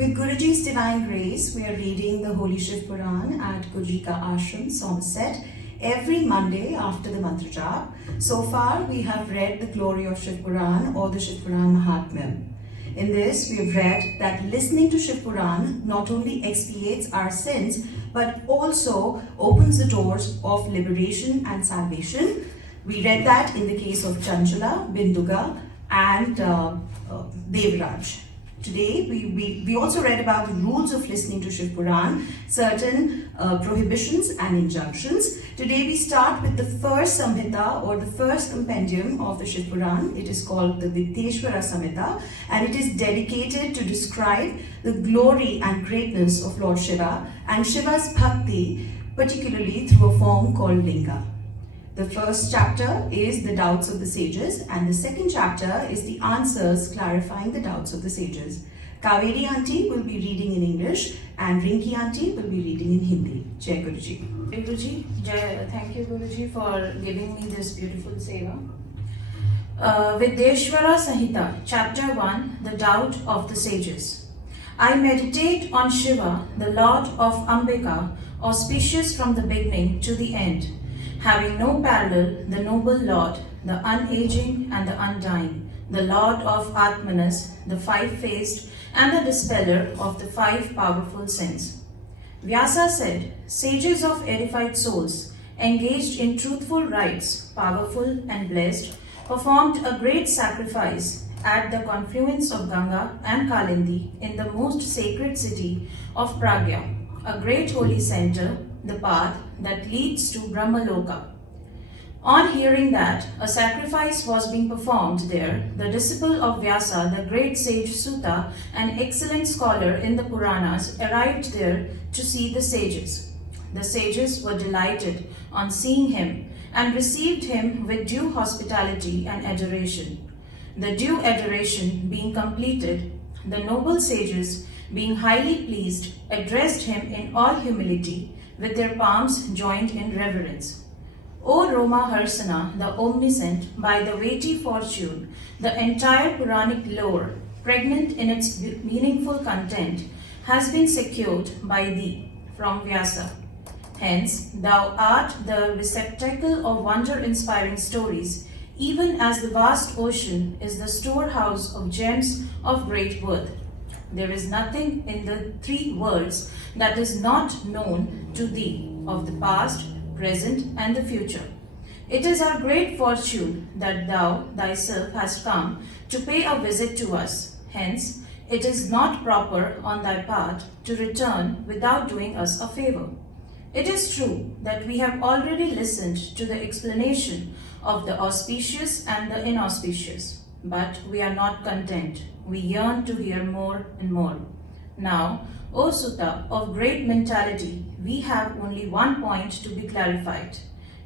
With Guruji's divine grace, we are reading the Holy Shiv Puran at Guruji Ka Ashram, Somerset, every Monday after the Mantra Jap. So far, we have read the glory of Shiv Puran or the Shiv Puran Mahatmya. In this, we have read that listening to Shiv Puran not only expiates our sins, but also opens the doors of liberation and salvation. We read that in the case of Chanchala, Binduga, and Devraj. Today, we also read about the rules of listening to Shiv Puran, certain prohibitions and injunctions. Today, we start with the first Samhita or the first compendium of the Shiv Puran. It is called the Vitteshwara Samhita, and it is dedicated to describe the glory and greatness of Lord Shiva and Shiva's bhakti, particularly through a form called Linga. The first chapter is the doubts of the sages, and the second chapter is the answers clarifying the doubts of the sages. Kaveri Aunty will be reading in English and Rinki Aunty will be reading in Hindi. Jai Guruji. Jai Guruji. Thank you Guruji for giving me this beautiful seva. Vitteshwara Samhita, Chapter 1, The Doubt of the Sages. I meditate on Shiva, the Lord of Ambika, auspicious from the beginning to the end. Having no parallel, the noble Lord, the unaging and the undying, the Lord of Atmanas, the five-faced and the dispeller of the five powerful sins. Vyasa said, sages of edified souls, engaged in truthful rites, powerful and blessed, performed a great sacrifice at the confluence of Ganga and Kalindi in the most sacred city of Pragya, a great holy center, the path that leads to Brahmaloka. On hearing that a sacrifice was being performed there, the disciple of Vyasa, the great sage Suta, an excellent scholar in the Puranas, arrived there to see the sages. The sages were delighted on seeing him and received him with due hospitality and adoration. The due adoration being completed, the noble sages, being highly pleased, addressed him in all humility, with their palms joined in reverence. O Roma Harsana, the omniscient, by the weighty fortune, the entire Puranic lore, pregnant in its meaningful content, has been secured by thee, from Vyasa. Hence, thou art the receptacle of wonder-inspiring stories, even as the vast ocean is the storehouse of gems of great worth. There is nothing in the three worlds that is not known to thee of the past, present, and the future. It is our great fortune that thou thyself hast come to pay a visit to us. Hence, it is not proper on thy part to return without doing us a favor. It is true that we have already listened to the explanation of the auspicious and the inauspicious, but we are not content. We yearn to hear more and more. Now, O Suta, of great mentality, we have only one point to be clarified.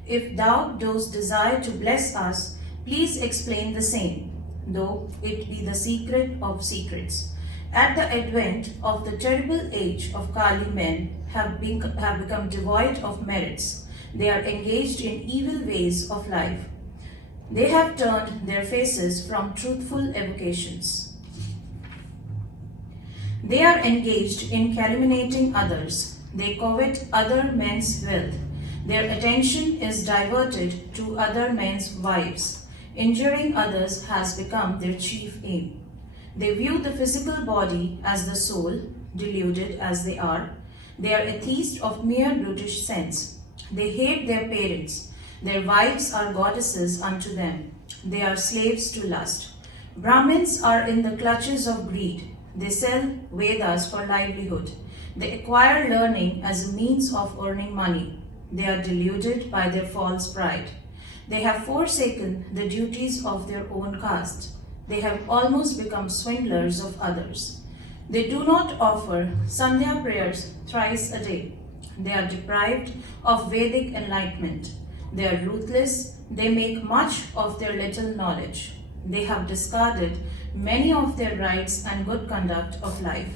If thou dost desire to bless us, please explain the same, though it be the secret of secrets. At the advent of the terrible age of Kali, men have become devoid of merits. They are engaged in evil ways of life. They have turned their faces from truthful evocations. They are engaged in calumniating others. They covet other men's wealth. Their attention is diverted to other men's wives. Injuring others has become their chief aim. They view the physical body as the soul, deluded as they are. They are atheists of mere brutish sense. They hate their parents. Their wives are goddesses unto them. They are slaves to lust. Brahmins are in the clutches of greed. They sell Vedas for livelihood. They acquire learning as a means of earning money. They are deluded by their false pride. They have forsaken the duties of their own caste. They have almost become swindlers of others. They do not offer Sandhya prayers thrice a day. They are deprived of Vedic enlightenment. They are ruthless. They make much of their little knowledge. They have discarded many of their rights and good conduct of life.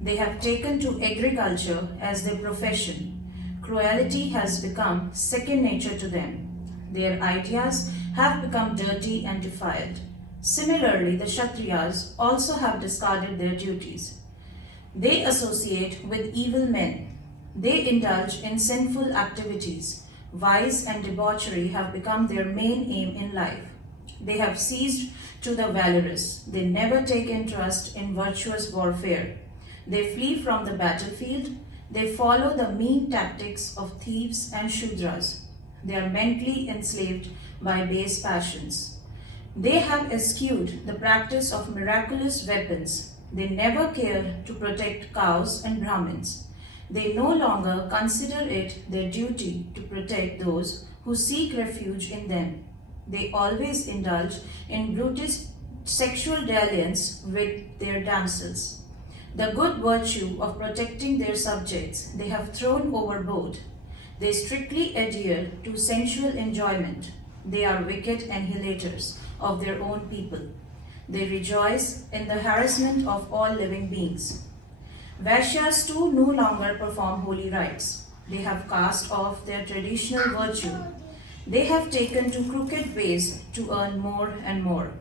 They have taken to agriculture as their profession. Cruelty has become second nature to them. Their ideas have become dirty and defiled. Similarly, the Kshatriyas also have discarded their duties. They associate with evil men. They indulge in sinful activities. Vice and debauchery have become their main aim in life. They have ceased to the valorous. They never take interest in virtuous warfare. They flee from the battlefield. They follow the mean tactics of thieves and Shudras. They are mentally enslaved by base passions. They have eschewed the practice of miraculous weapons. They never cared to protect cows and Brahmins. They no longer consider it their duty to protect those who seek refuge in them. They always indulge in brutish sexual dalliance with their damsels. The good virtue of protecting their subjects they have thrown overboard. They strictly adhere to sensual enjoyment. They are wicked annihilators of their own people. They rejoice in the harassment of all living beings. Vaishyas too no longer perform holy rites. They have cast off their traditional virtue. They have taken to crooked ways to earn more and more.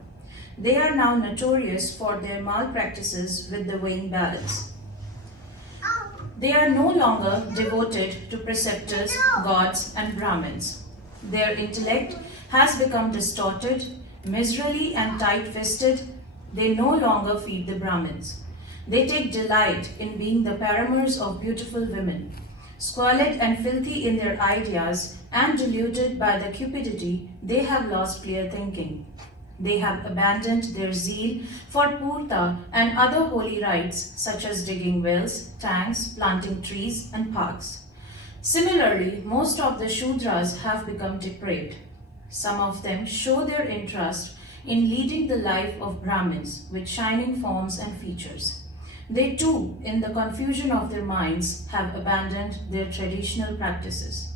They are now notorious for their malpractices with the weighing balance. They are no longer devoted to preceptors, gods, and Brahmins. Their intellect has become distorted, miserly, and tight-fisted. They no longer feed the Brahmins. They take delight in being the paramours of beautiful women. Squalid and filthy in their ideas and deluded by the cupidity, they have lost clear thinking. They have abandoned their zeal for purta and other holy rites such as digging wells, tanks, planting trees, and parks. Similarly, most of the Shudras have become depraved. Some of them show their interest in leading the life of Brahmins with shining forms and features. They too, in the confusion of their minds, have abandoned their traditional practices.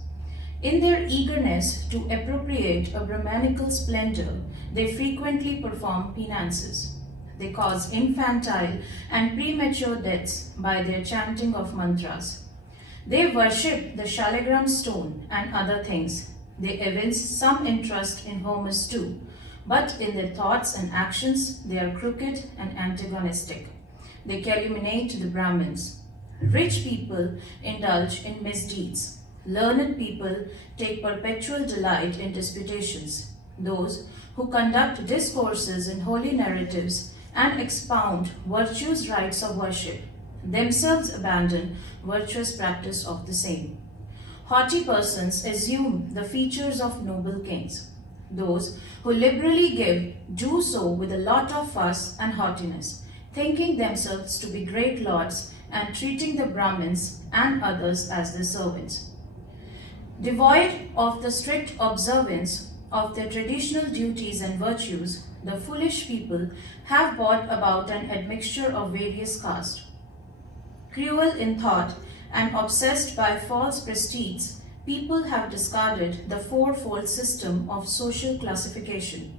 In their eagerness to appropriate a Brahmanical splendor, they frequently perform penances. They cause infantile and premature deaths by their chanting of mantras. They worship the shalagram stone and other things. They evince some interest in Hermes too, but in their thoughts and actions they are crooked and antagonistic. They calumniate the Brahmins. Rich people indulge in misdeeds. Learned people take perpetual delight in disputations. Those who conduct discourses in holy narratives and expound virtuous rites of worship themselves abandon virtuous practice of the same. Haughty persons assume the features of noble kings. Those who liberally give do so with a lot of fuss and haughtiness, thinking themselves to be great lords and treating the Brahmins and others as their servants. Devoid of the strict observance of their traditional duties and virtues, the foolish people have brought about an admixture of various castes. Cruel in thought and obsessed by false prestige, people have discarded the fourfold system of social classification.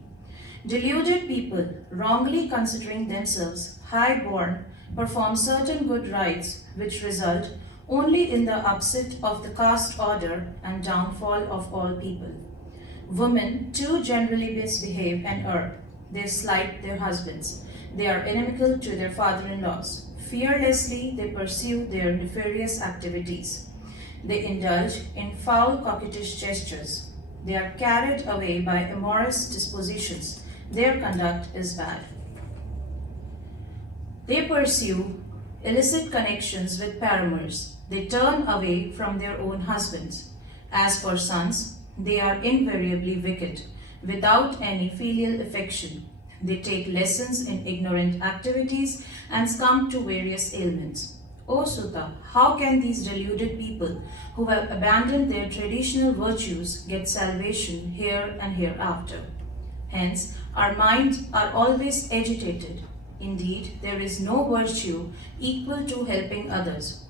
Deluded people, wrongly considering themselves high-born, perform certain good rites which result only in the upset of the caste order and downfall of all people. Women too generally misbehave and err. They slight their husbands. They are inimical to their father-in-laws. Fearlessly they pursue their nefarious activities. They indulge in foul coquettish gestures. They are carried away by amorous dispositions. Their conduct is bad. They pursue illicit connections with paramours. They turn away from their own husbands. As for sons, they are invariably wicked, without any filial affection. They take lessons in ignorant activities and succumb to various ailments. O Sutta, how can these deluded people who have abandoned their traditional virtues get salvation here and hereafter? Hence, our minds are always agitated. Indeed, there is no virtue equal to helping others.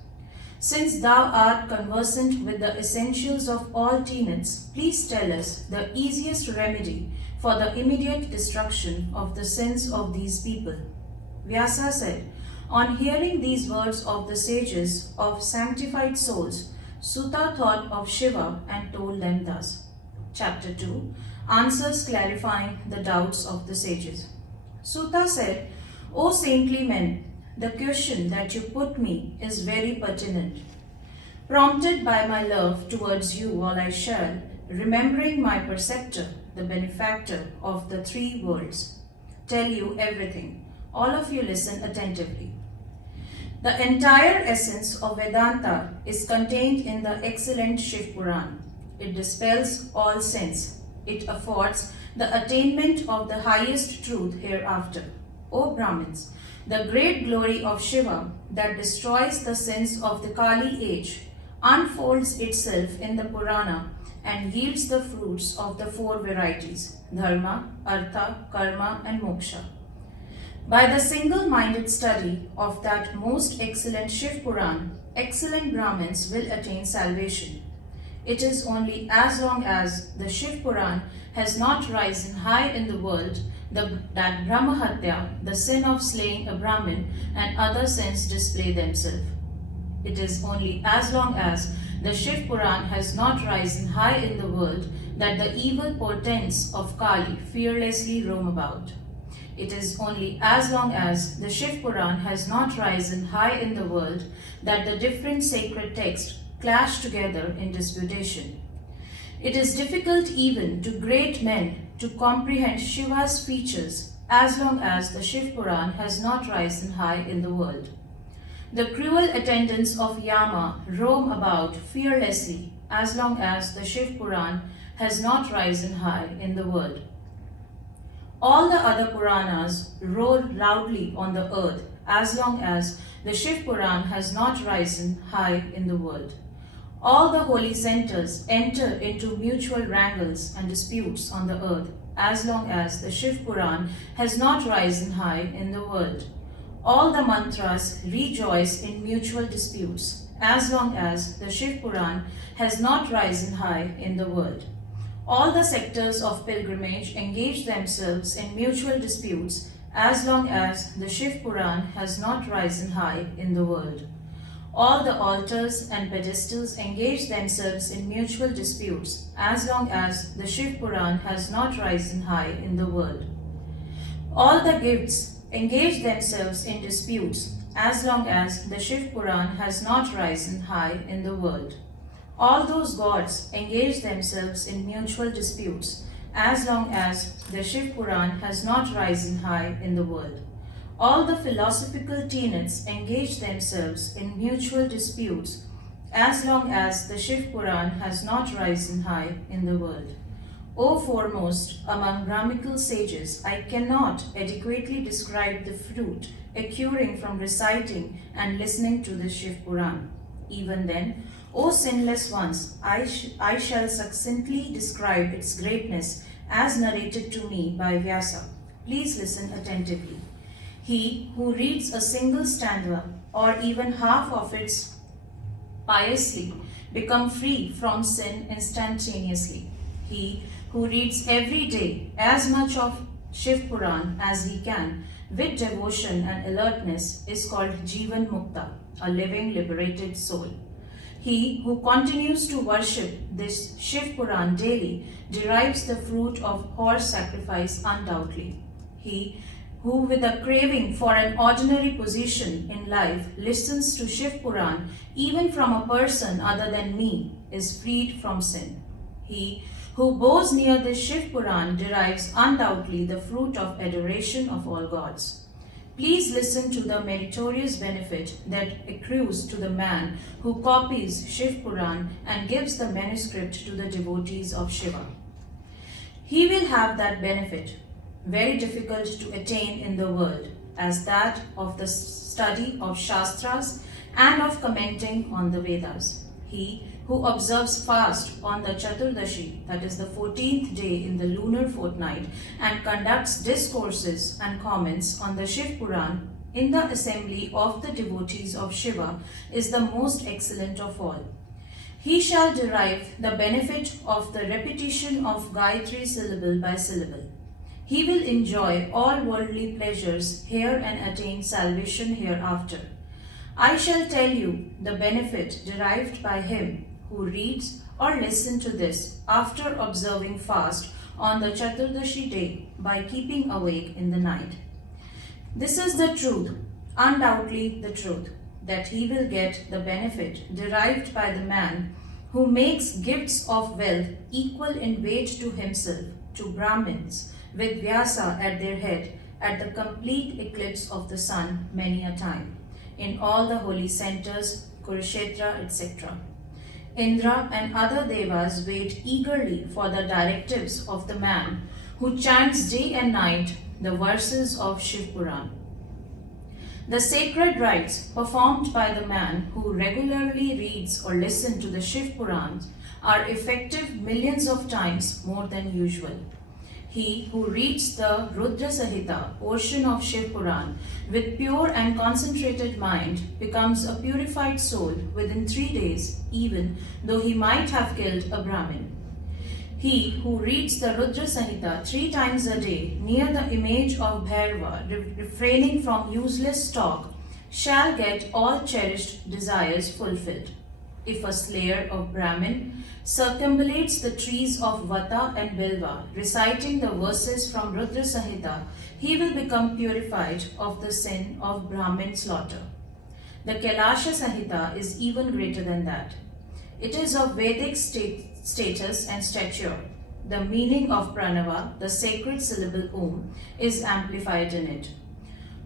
Since thou art conversant with the essentials of all tenets, please tell us the easiest remedy for the immediate destruction of the sins of these people. Vyasa said, on hearing these words of the sages of sanctified souls, Sutta thought of Shiva and told them thus. Chapter 2, Answers clarifying the doubts of the sages. Sutta said, O saintly men, the question that you put me is very pertinent. Prompted by my love towards you, all I shall, remembering my preceptor, the benefactor of the three worlds, tell you everything. All of you listen attentively. The entire essence of Vedanta is contained in the excellent Shiv Puran. It dispels all sins. It affords the attainment of the highest truth hereafter. O Brahmins, the great glory of Shiva that destroys the sins of the Kali age unfolds itself in the Purana and yields the fruits of the four varieties, Dharma, Artha, Karma and Moksha. By the single-minded study of that most excellent Shiv Puran, excellent Brahmins will attain salvation. It is only as long as the Shiv Puran has not risen high in the world that Brahmahatya, the sin of slaying a Brahmin, and other sins display themselves. It is only as long as the Shiv Puran has not risen high in the world that the evil portents of Kali fearlessly roam about. It is only as long as the Shiv Puran has not risen high in the world that the different sacred texts clash together in disputation. It is difficult even to great men to comprehend Shiva's features as long as the Shiv Puran has not risen high in the world. The cruel attendants of Yama roam about fearlessly as long as the Shiv Puran has not risen high in the world. All the other Puranas roar loudly on the earth as long as the Shiv Puran has not risen high in the world. All the holy centers enter into mutual wrangles and disputes on the earth as long as the Shiv Puran has not risen high in the world. All the mantras rejoice in mutual disputes as long as the Shiv Puran has not risen high in the world. All the sectors of pilgrimage engage themselves in mutual disputes as long as the Shiv Puran has not risen high in the world. All the altars and pedestals engage themselves in mutual disputes as long as the Shiv Puran has not risen high in the world. All the gifts engage themselves in disputes as long as the Shiv Puran has not risen high in the world. All those gods engage themselves in mutual disputes as long as the Shiv Puran has not risen high in the world. All the philosophical tenets engage themselves in mutual disputes as long as the Shiv Puran has not risen high in the world. O foremost among Brahmical sages, I cannot adequately describe the fruit accruing from reciting and listening to the Shiv Puran. Even then, O sinless ones, I shall succinctly describe its greatness as narrated to me by Vyasa. Please listen attentively. He who reads a single stanza or even half of it piously becomes free from sin instantaneously. He who reads every day as much of Shiv Puran as he can with devotion and alertness is called Jivan Mukta, a living liberated soul. He who continues to worship this Shiv Puran daily derives the fruit of horse sacrifice undoubtedly. He who with a craving for an ordinary position in life listens to Shiv Puran even from a person other than me is freed from sin. He who bows near this Shiv Puran derives undoubtedly the fruit of adoration of all gods. Please listen to the meritorious benefit that accrues to the man who copies Shiv Puran and gives the manuscript to the devotees of Shiva. He will have that benefit, very difficult to attain in the world, as that of the study of Shastras and of commenting on the Vedas. He who observes fast on the Chaturdashi, that is the 14th day in the lunar fortnight, and conducts discourses and comments on the Shiv Puran in the assembly of the devotees of Shiva is the most excellent of all. He shall derive the benefit of the repetition of Gayatri syllable by syllable. He will enjoy all worldly pleasures here and attain salvation hereafter. I shall tell you the benefit derived by him who reads or listens to this after observing fast on the Chaturdashi day by keeping awake in the night. This is the truth undoubtedly the truth, that he will get the benefit derived by the man who makes gifts of wealth equal in weight to himself, to Brahmins, with Vyasa at their head, at the complete eclipse of the sun many a time, in all the holy centers, Kurukshetra, etc. Indra and other devas wait eagerly for the directives of the man who chants day and night the verses of Shiv Puran. The sacred rites performed by the man who regularly reads or listens to the Shiv Purans are effective millions of times more than usual. He who reads the Rudra Sahita portion of Shiv Puran with pure and concentrated mind becomes a purified soul within 3 days, even though he might have killed a Brahmin. He who reads the Rudra Samhita 3 times a day near the image of Bhairava, refraining from useless talk, shall get all cherished desires fulfilled. If a slayer of Brahmin circumambulates the trees of Vata and Bilva, reciting the verses from Rudra Samhita, he will become purified of the sin of Brahmin slaughter. The Kailasha Samhita is even greater than that. It is of Vedic status and stature. The meaning of Pranava, the sacred syllable Om, is amplified in it.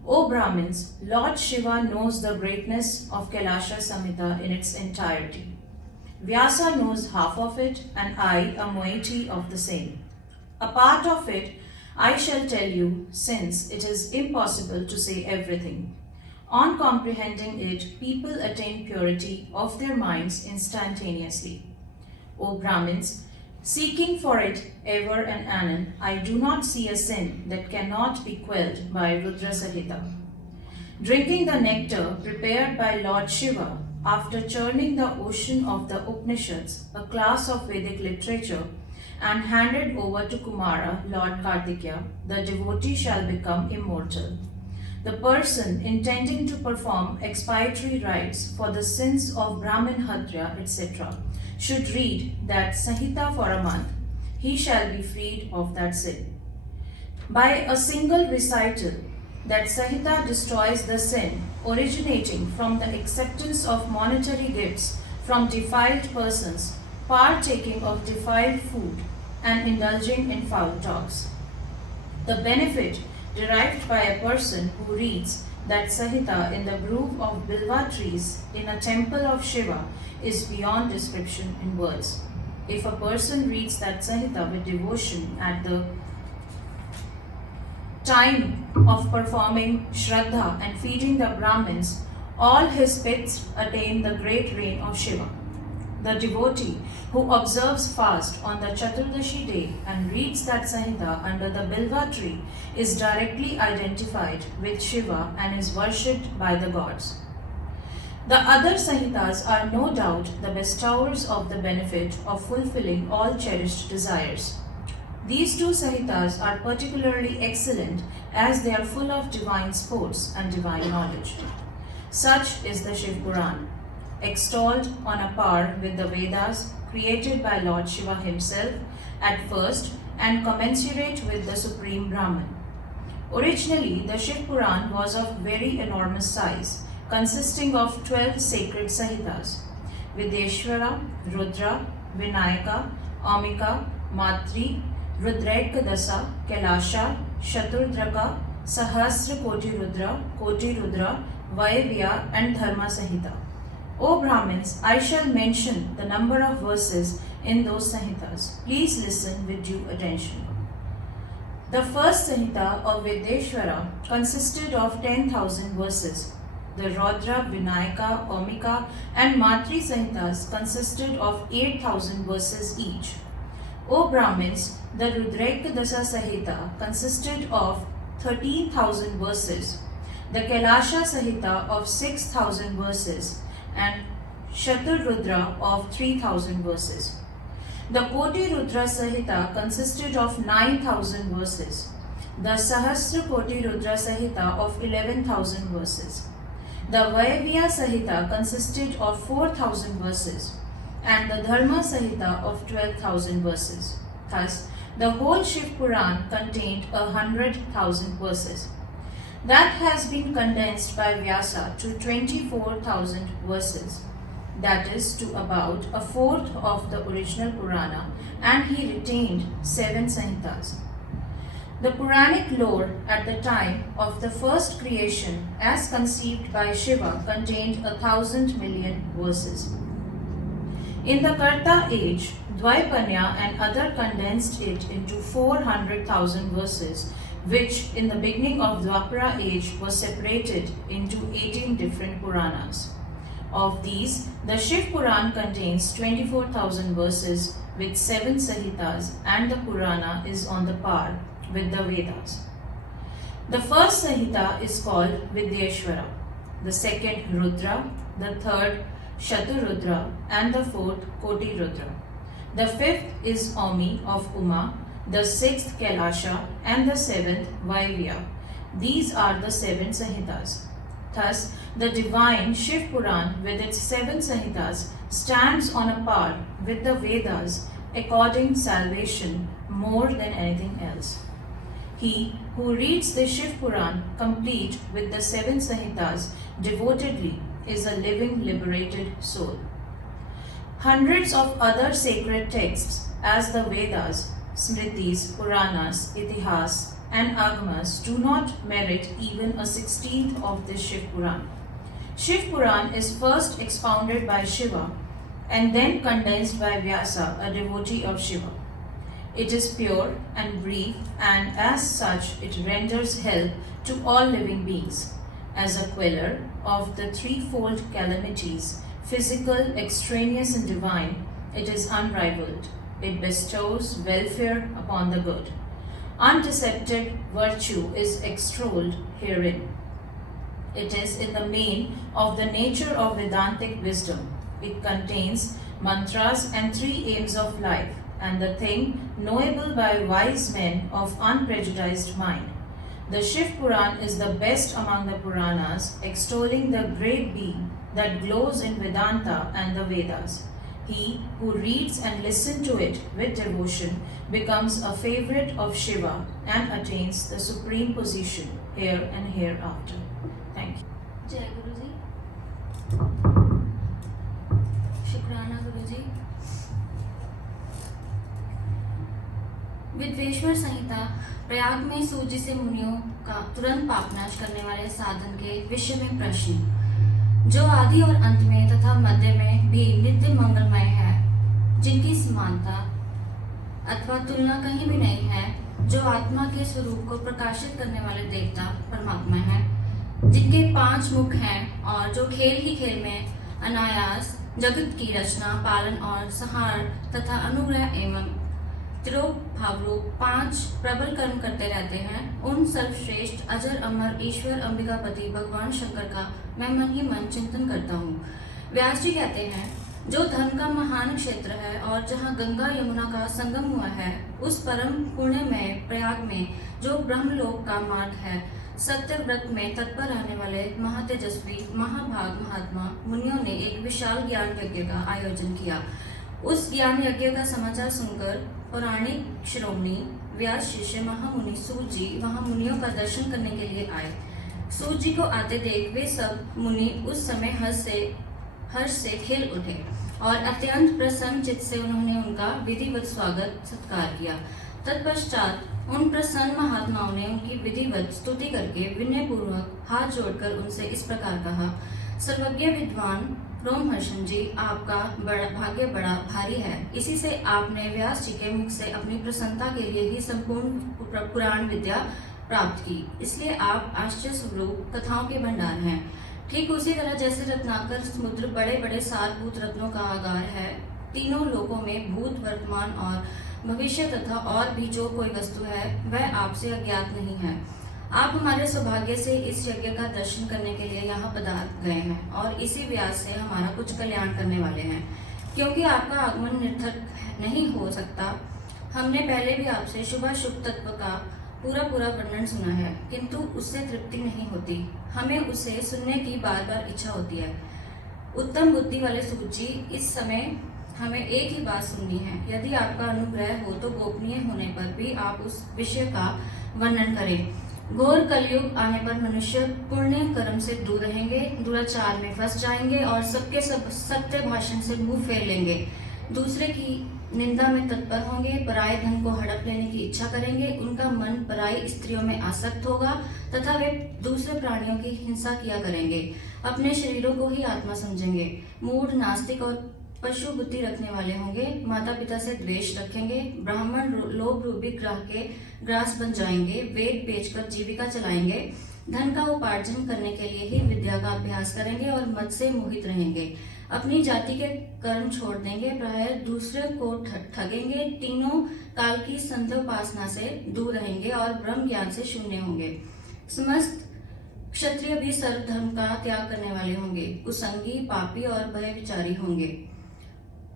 O Brahmins, Lord Shiva knows the greatness of Kailasha Samhita in its entirety. Vyasa knows half of it, and I a moiety of the same. A part of it I shall tell you, since it is impossible to say everything. On comprehending it, people attain purity of their minds instantaneously. O Brahmins, seeking for it ever and anon, I do not see a sin that cannot be quelled by Rudra Samhita. Drinking the nectar prepared by Lord Shiva after churning the ocean of the Upanishads, a class of Vedic literature, and handed over to Kumara, Lord Kartikeya, the devotee shall become immortal. The person intending to perform expiatory rites for the sins of Brahmin, Hatriya, etc., should read that Samhita for a month. He shall be freed of that sin. By a single recital, that Samhita destroys the sin originating from the acceptance of monetary gifts from defiled persons, partaking of defiled food, and indulging in foul talks. The benefit derived by a person who reads that Samhita in the grove of Bilva trees in a temple of Shiva is beyond description in words. If a person reads that Samhita with devotion at the time of performing Shraddha and feeding the Brahmins, all his pits attain the great reign of Shiva. The devotee who observes fast on the Chaturdashi day and reads that Samhita under the Bilva tree is directly identified with Shiva and is worshipped by the gods. The other Samhitas are no doubt the bestowers of the benefit of fulfilling all cherished desires. These 2 Samhitas are particularly excellent as they are full of divine sports and divine knowledge. Such is the Shiv Puran, extolled on a par with the Vedas created by Lord Shiva himself at first and commensurate with the Supreme Brahman. Originally, the Shiv Puran was of very enormous size, consisting of 12 sacred Samhitas, Videshwara, Rudra, Vinayaka, Amika, Matri, Rudraekadasa, Kailasha, Shaturdraka, Sahasra Koti Rudra, Vayavya, and Dharma Samhita. O Brahmins, I shall mention the number of verses in those Samhitas. Please listen with due attention. The first Samhita of Videshwara consisted of 10,000 verses. The Rudra, Vinayaka, Amika, and Matri Samhitas consisted of 8,000 verses each. O Brahmins, the Rudraekadasa Samhita consisted of 13,000 verses, the Kailasha Samhita of 6,000 verses, and Shaturudra of 3,000 verses. The Koti Rudra Samhita consisted of 9,000 verses, the Sahasra Koti Rudra Samhita of 11,000 verses. The Vayavya Samhita consisted of 4,000 verses, and the Dharma Samhita of 12,000 verses. Thus, the whole Shiv Puran contained 100,000 verses. That has been condensed by Vyasa to 24,000 verses. That is to about a fourth of the original Purana, and he retained 7 Samhitas. The Puranic lore at the time of the first creation, as conceived by Shiva, contained 1,000 million verses. In the Karta age, Dvaipanya and other condensed it into 400,000 verses, which in the beginning of Dwapara age was separated into 18 different Puranas. Of these, the Shiv Puran contains 24,000 verses with 7 Samhitas, and the Purana is on the par with the Vedas. The first Samhita is called Vidyeshwara, the second Rudra, the third Shaturudra, and the fourth Koti Rudra. The fifth is Omi of Uma, the sixth Kailasha, and the seventh Vaivya. These are the 7 Samhitas. Thus, the divine Shiv Puran with its 7 Samhitas stands on a par with the Vedas, according salvation more than anything else. He who reads the Shiv Puran complete with the 7 Samhitas devotedly is a living liberated soul. Hundreds of other sacred texts as the Vedas, Smritis, Puranas, Itihas, and Agamas do not merit even a 16th of this Shiv Puran. Shiv Puran is first expounded by Shiva and then condensed by Vyasa, a devotee of Shiva. It is pure and brief, and as such it renders help to all living beings. As a queller of the threefold calamities, physical, extraneous, and divine, it is unrivaled. It bestows welfare upon the good. Undeceptive virtue is extolled herein. It is in the main of the nature of Vedantic wisdom. It contains mantras and 3 aims of life, and the thing knowable by wise men of unprejudiced mind. The Shiv Puran is the best among the Puranas, extolling the great being that glows in Vedanta and the Vedas. He who reads and listens to it with devotion becomes a favorite of Shiva and attains the supreme position here and hereafter. Thank you. जय गुरु जी। शुक्राना गुरु जी। विद्वेश्वर संहिता प्रयाग में सूजी से मुनियों का तुरंत पापनाश करने वाले साधन के विषय में प्रश्न, जो आदि और अंत में तथा मध्य में भी नित्य मंगलमय है, जिनकी समानता अथवा तुलना कहीं भी नहीं है, जो आत्मा के स्वरूप को प्रकाशित करने वाले देवता परमात्मा है, जिनके 5 मुख हैं और जो खेल ही खेल में अनायास जगत की रचना, पालन और संहार तथा अनुग्रह एवं तिरोभावरूप 5 प्रबल कर्म करते रहते हैं, उन सर्वश्रेष्ठ अजर अमर ईश्वर अंबिकापति भगवान शंकर का मैं मन ही मन चिंतन करता हूँ। व्यास जी कहते हैं, जो धर्म का महान क्षेत्र है और जहाँ गंगा यमुना का संगम हुआ है, उस परम पुण्यमय प्रयाग में जो ब्रह्मलोक का मार्ग है, सत्य व्रत में तत्पर रहने वाले महातेजस्वी महाभाग महात्मा मुनियों ने एक विशाल ज्ञान यज्ञ का आयोजन किया। उस ज्ञान यज्ञ का समाचार सुनकर पौराणिक शिरोमणि व्यास शिष्य महामुनि सूत जी वहां मुनियों का दर्शन करने के लिए आए। सूत जी को आते देख वे सब मुनि उस समय हर्ष से खेल उठे और अत्यंत प्रसन्न चित्त से उन्होंने उनका विधिवत स्वागत सत्कार किया। तत्पश्चात उन प्रसन्न महात्माओं ने उनकी विधिवत स्तुति करके विनय पूर्वक हाथ जोड़कर उनसे इस प्रकार कहा, सर्वज्ञ विद्वान रोमहर्षण जी, आपका भाग्य बड़ा भारी है। इसी से आपने व्यास जी के मुख से अपनी प्रसन्नता के लिए ही संपूर्ण पुराण विद्या प्राप्त की, इसलिए आप आश्चर्य स्वरूप कथाओं के भंडार हैं। ठीक उसी तरह जैसे रत्नाकर समुद्र बड़े बड़े सारभूत रत्नों का आगार है, तीनों लोकों में भूत, वर्तमान और भविष्य तथा और भी जो कोई वस्तु है वह आपसे अज्ञात नहीं है। आप हमारे सौभाग्य से इस यज्ञ का दर्शन करने के लिए यहाँ पधार गए हैं और इसी व्यास से हमारा कुछ कल्याण करने वाले हैं। क्योंकि आपका आगमन निरर्थक नहीं हो सकता, हमने पहले भी आपसे शुभाशुभ तत्व का पूरा वर्णन सुना है, किंतु उससे तृप्ति नहीं होती। हमें उसे सुनने की बार बार इच्छा होती है। उत्तम बुद्धि वाले सूत जी, इस समय हमें एक ही बात सुननी है। यदि आपका अनुग्रह हो तो गोपनीय होने पर भी आप उस विषय का वर्णन करें। घोर कलयुग आने पर मनुष्य पुण्य कर्म से दूर रहेंगे, दुराचार में फंस जाएंगे और सबके सब सत्य भाषण से मुंह फेर लेंगे, दूसरे की निंदा में तत्पर होंगे, पराये धन को हड़प लेने की इच्छा करेंगे, उनका मन पराई स्त्रियों में आसक्त होगा तथा वे दूसरे प्राणियों की हिंसा किया करेंगे, अपने शरीरों को ही आत्मा समझेंगे, मूढ़, नास्तिक और पशु बुद्धि रखने वाले होंगे, माता पिता से द्वेष रखेंगे, ब्राह्मण लोभ रूपी ग्राह के ग्रास बन जाएंगे, वेद बेचकर जीविका चलाएंगे, धन का उपार्जन करने के लिए ही विद्या का अभ्यास करेंगे और मद से मोहित रहेंगे, अपनी जाति के कर्म छोड़ देंगे, प्राय दूसरे को ठगेंगे, तीनों काल की संध्या उपासना से दूर रहेंगे और ब्रह्म ज्ञान से शून्य होंगे। समस्त क्षत्रिय भी सर्व धर्म का त्याग करने वाले होंगे, कुसंगी, पापी और भय विचारी होंगे,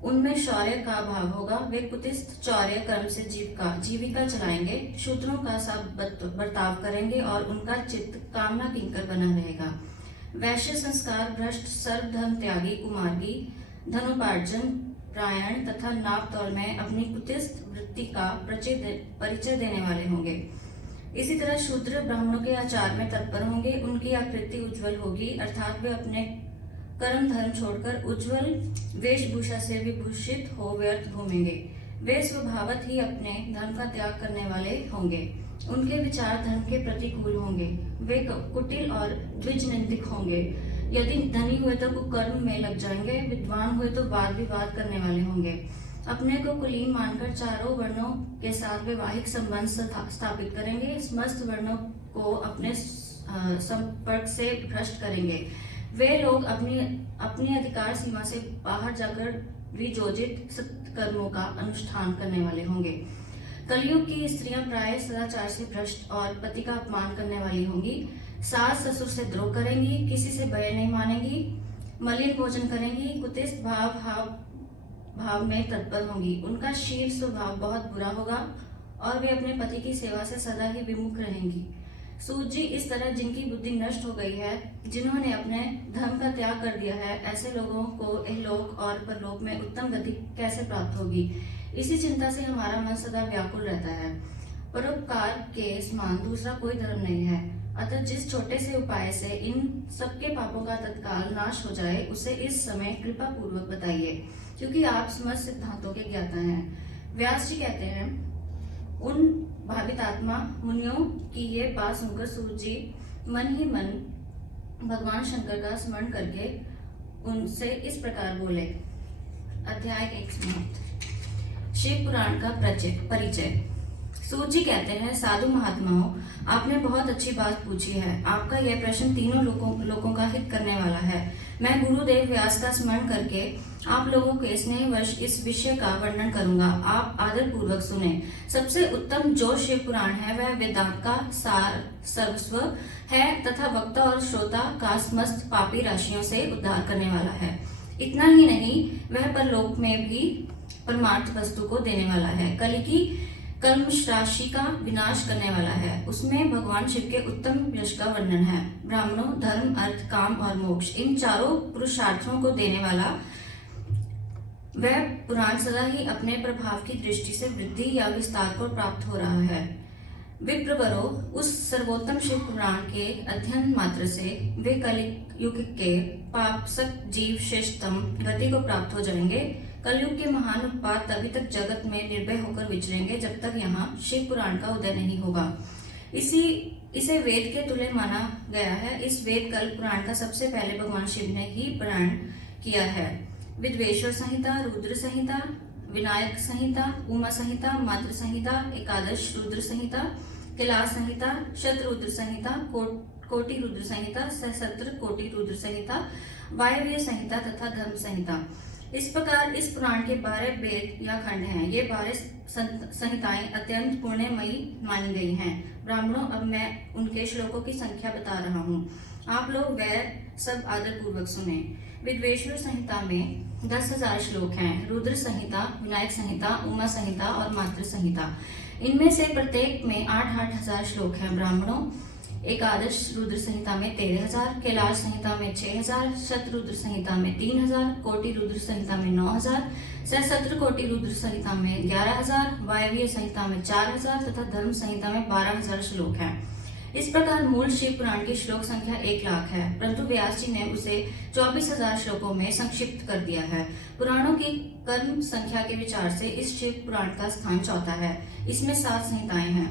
उनमें शौर्य का भाव होगा, वे कुतिस्थ चौर्य कर्म से जीविका चलाएंगे, शूद्रों का सा बर्ताव करेंगे और उनका चित्त कामना किंकर बना रहेगा। वैश्य संस्कार भ्रष्ट, सर्व धर्म त्यागी, कुमार्गी, धनोपार्जन प्रायण तथा नाप तौल में अपनी कुतिस्थ वृत्ति का परिचय देने वाले होंगे। इसी तरह शूद्र ब्राह्मणों के आचार में तत्पर होंगे, उनकी आकृति उज्जवल होगी, अर्थात वे अपने कर्म धर्म छोड़कर उज्जवल वेशभूषा से विभूषित हो व्यर्थ घूमेंगे, वे स्वभावत ही अपने धर्म का त्याग करने वाले होंगे, उनके विचार धर्म के प्रतिकूल होंगे, वे कुटिल और द्विजनिंदक होंगे, यदि धनी हुए तो कुकर्म में लग जाएंगे, विद्वान हुए तो वाद विवाद करने वाले होंगे, अपने को कुलीन मानकर चारों वर्णों के साथ वैवाहिक संबंध स्थापित करेंगे, समस्त वर्णों को अपने संपर्क से भ्रष्ट करेंगे, वे लोग अपनी अधिकार सीमा से बाहर जाकर वियोजित सत्कर्मों का अनुष्ठान करने वाले होंगे। कलयुग की स्त्रियां प्राय सदाचार से भ्रष्ट और पति का अपमान करने वाली होंगी, सास ससुर से द्रोह करेंगी, किसी से भय नहीं मानेंगी, मलिन भोजन करेंगी, कुतिस्थ भाव में तत्पर होंगी, उनका शील स्वभाव बहुत बुरा होगा और वे अपने पति की सेवा से सदा ही विमुख रहेंगी। सूत जी, इस तरह जिनकी बुद्धि नष्ट हो गई है, जिन्होंने अपने धर्म का त्याग कर दिया है, ऐसे लोगों को इहलोक और परलोक में उत्तम गति कैसे प्राप्त होगी, इसी चिंता से हमारा मन सदा व्याकुल रहता है। परोपकार के समान दूसरा कोई धर्म नहीं है, अतः जिस छोटे से उपाय से इन सबके पापों का तत्काल नाश हो जाए, उसे इस समय कृपा पूर्वक बताइए, क्योंकि आप समस्त सिद्धांतों के ज्ञाता हैं। व्यास जी कहते हैं, उन भावित आत्मा मुनियों की ये बात सुनकर सूत जी मन ही मन भगवान शंकर का स्मरण करके उनसे इस प्रकार बोले। अध्याय 1 समाप्त। शिव पुराण का परिचय। सूत जी कहते हैं, साधु महात्माओं, आपने बहुत अच्छी बात पूछी है। आपका यह प्रश्न तीनों लोगों का हित करने वाला है। मैं गुरुदेव व्यास का स्मरण करके आप लोगों के स्नेहवश इस विषय का वर्णन करूंगा। आप आदर पूर्वक सुने। सबसे उत्तम जो शिव पुराण है वह वेदांत का सार सर्वस्व है तथा वक्ता और श्रोता का समस्त पापी राशियों से उद्धार करने वाला है। इतना ही नहीं, वह परलोक में भी परमार्थ वस्तु को देने वाला है। कल की कल्मष राशि का विनाश करने वाला है। उसमें भगवान शिव के उत्तम यश का वर्णन है। ब्राह्मणों, धर्म, अर्थ, काम और मोक्ष, इन चारों पुरुषार्थों को देने वाला वह पुराण सदा ही अपने प्रभाव की दृष्टि से वृद्धि या विस्तार को प्राप्त हो रहा है। विप्रवरो, उस सर्वोत्तम शिव पुराण के अध्ययन मात्र से वे कलयुग के पापसक जीव श्रेष्ठतम गति को प्राप्त हो जाएंगे। कलयुग के महान उत्पात तभी तक जगत में निर्भय होकर विचरेंगे जब तक यहाँ शिव पुराण का उदय नहीं होगा। इसे वेद के तुल्य माना गया है। इस वेद कल्प पुराण का सबसे पहले भगवान शिव ने ही पुराण किया है। विद्वेश्वर संहिता, रुद्र संहिता, विनायक संहिता, उमा संहिता, मातृ संहिता, एकादश रुद्र संहिता, कैलाश संहिता, शतरुद्र संहिता, कोटि रुद्र संहिता, सहस्त्र कोटि रुद्र संहिता, वायव्य संहिता तथा धर्म संहिता। इस प्रकार इस पुराण के 12 वेद या खंड हैं। ये 12 संहिताएं अत्यंत पुण्यमयी मानी गई हैं। ब्राह्मणों, अब मैं उनके श्लोकों की संख्या बता रहा हूँ। आप लोग वह सब आदर पूर्वक सुने। विद्वेश्वर संहिता में 10,000 श्लोक हैं। रुद्र संहिता, विनायक संहिता, उमा संहिता और मातृ संहिता, इनमें से प्रत्येक में 8-8 हजार श्लोक हैं। ब्राह्मणों, एकादश रुद्र संहिता में 13,000, कैलाश संहिता में 6,000, शतरुद्र संहिता में 3,000, कोटि रुद्र संहिता में 9,000, सहस्त्र कोटि रुद्र संहिता में 11,000, वायव्य संहिता में 4,000 तथा धर्म संहिता में 12,000 श्लोक हैं। इस प्रकार मूल शिव पुराण की श्लोक संख्या 1,00,000 है, परंतु व्यास जी ने उसे 24,000 श्लोकों में संक्षिप्त कर दिया है। पुराणों की कर्म संख्या के विचार से इस शिव पुराण का स्थान चौथा है। इसमें 7 संहिताएं हैं।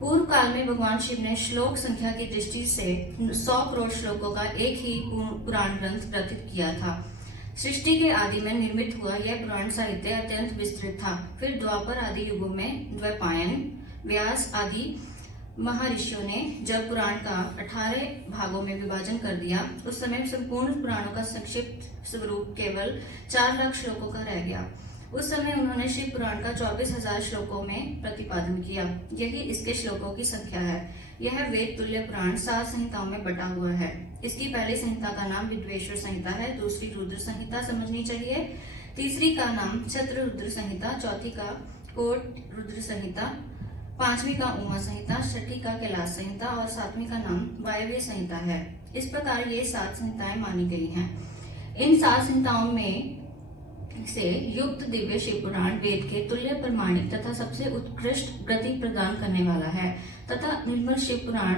पूर्व काल में भगवान शिव ने श्लोक संख्या की दृष्टि से 100 करोड़ श्लोकों का एक ही पुराण ग्रंथ प्रकट किया था। सृष्टि के आदि में निर्मित हुआ यह पुराण साहित्य अत्यंत विस्तृत था। फिर द्वापर आदि युगों में द्वैपायन, व्यास आदि महर्षियों ने जब पुराण का 18 भागों में विभाजन कर दिया, उस समय संपूर्ण पुराणों का संक्षिप्त स्वरूप केवल 4 लाख श्लोकों का रह गया। उस समय उन्होंने शिव पुराण का 24,000 श्लोकों में प्रतिपादन किया। यही इसके श्लोकों की संख्या है। यह वेद तुल्य पुराण 7 संहिताओं में बटा हुआ है। इसकी पहली संहिता का नाम विद्वेश्वर संहिता है, दूसरी रुद्र संहिता समझनी चाहिए, तीसरी का नाम छत्र रुद्र संहिता, चौथी का कोट रुद्र संहिता, 5वीं का उमा संहिता, 6ठी का कैलाश संहिता और 7वीं का नाम वायव्य संहिता है। इस प्रकार ये 7 संहिताएं मानी गई हैं। इन 7 संहिताओं में से युक्त दिव्य शिव पुराण वेद के तुल्य प्रमाणिक तथा सबसे उत्कृष्ट गति प्रदान करने वाला है तथा निर्मल शिव पुराण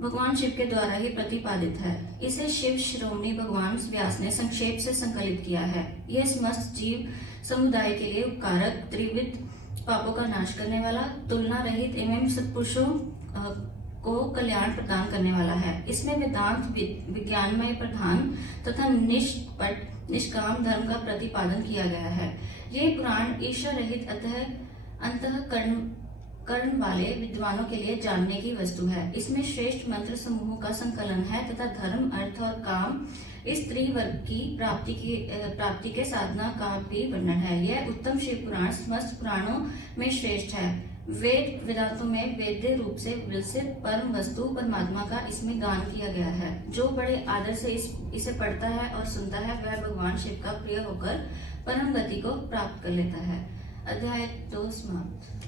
भगवान शिव के द्वारा ही प्रतिपादित है। इसे शिव शिरोमणि भगवान व्यास ने संक्षेप से संकलित किया है। यह समस्त जीव समुदाय के लिए उपकारक, त्रिविध पापों का नाश करने वाला, तुलना रहित एवं सत्पुरुषों को कल्याण प्रदान करने वाला है। इसमें वेदांत, विज्ञानमय प्रधान तथा निष्पट निष्काम धर्म का प्रतिपादन किया गया है। ये पुराण ईश्वर रहित अंतःकरण वाले विद्वानों के लिए जानने की वस्तु है। इसमें श्रेष्ठ मंत्र समूहों का संकलन है तथा धर्म, अर्थ और काम इस त्रिवर्ग की प्राप्ति के साधना का भी वर्णन है। यह उत्तम शिव पुराण समस्त पुराणों में श्रेष्ठ है। वेदांतों में वेद्य रूप से विलसित परम वस्तु परमात्मा का इसमें गान किया गया है। जो बड़े आदर से इसे पढ़ता है और सुनता है, वह भगवान शिव का प्रिय होकर परम गति को प्राप्त कर लेता है। अध्याय 2 समाप्त।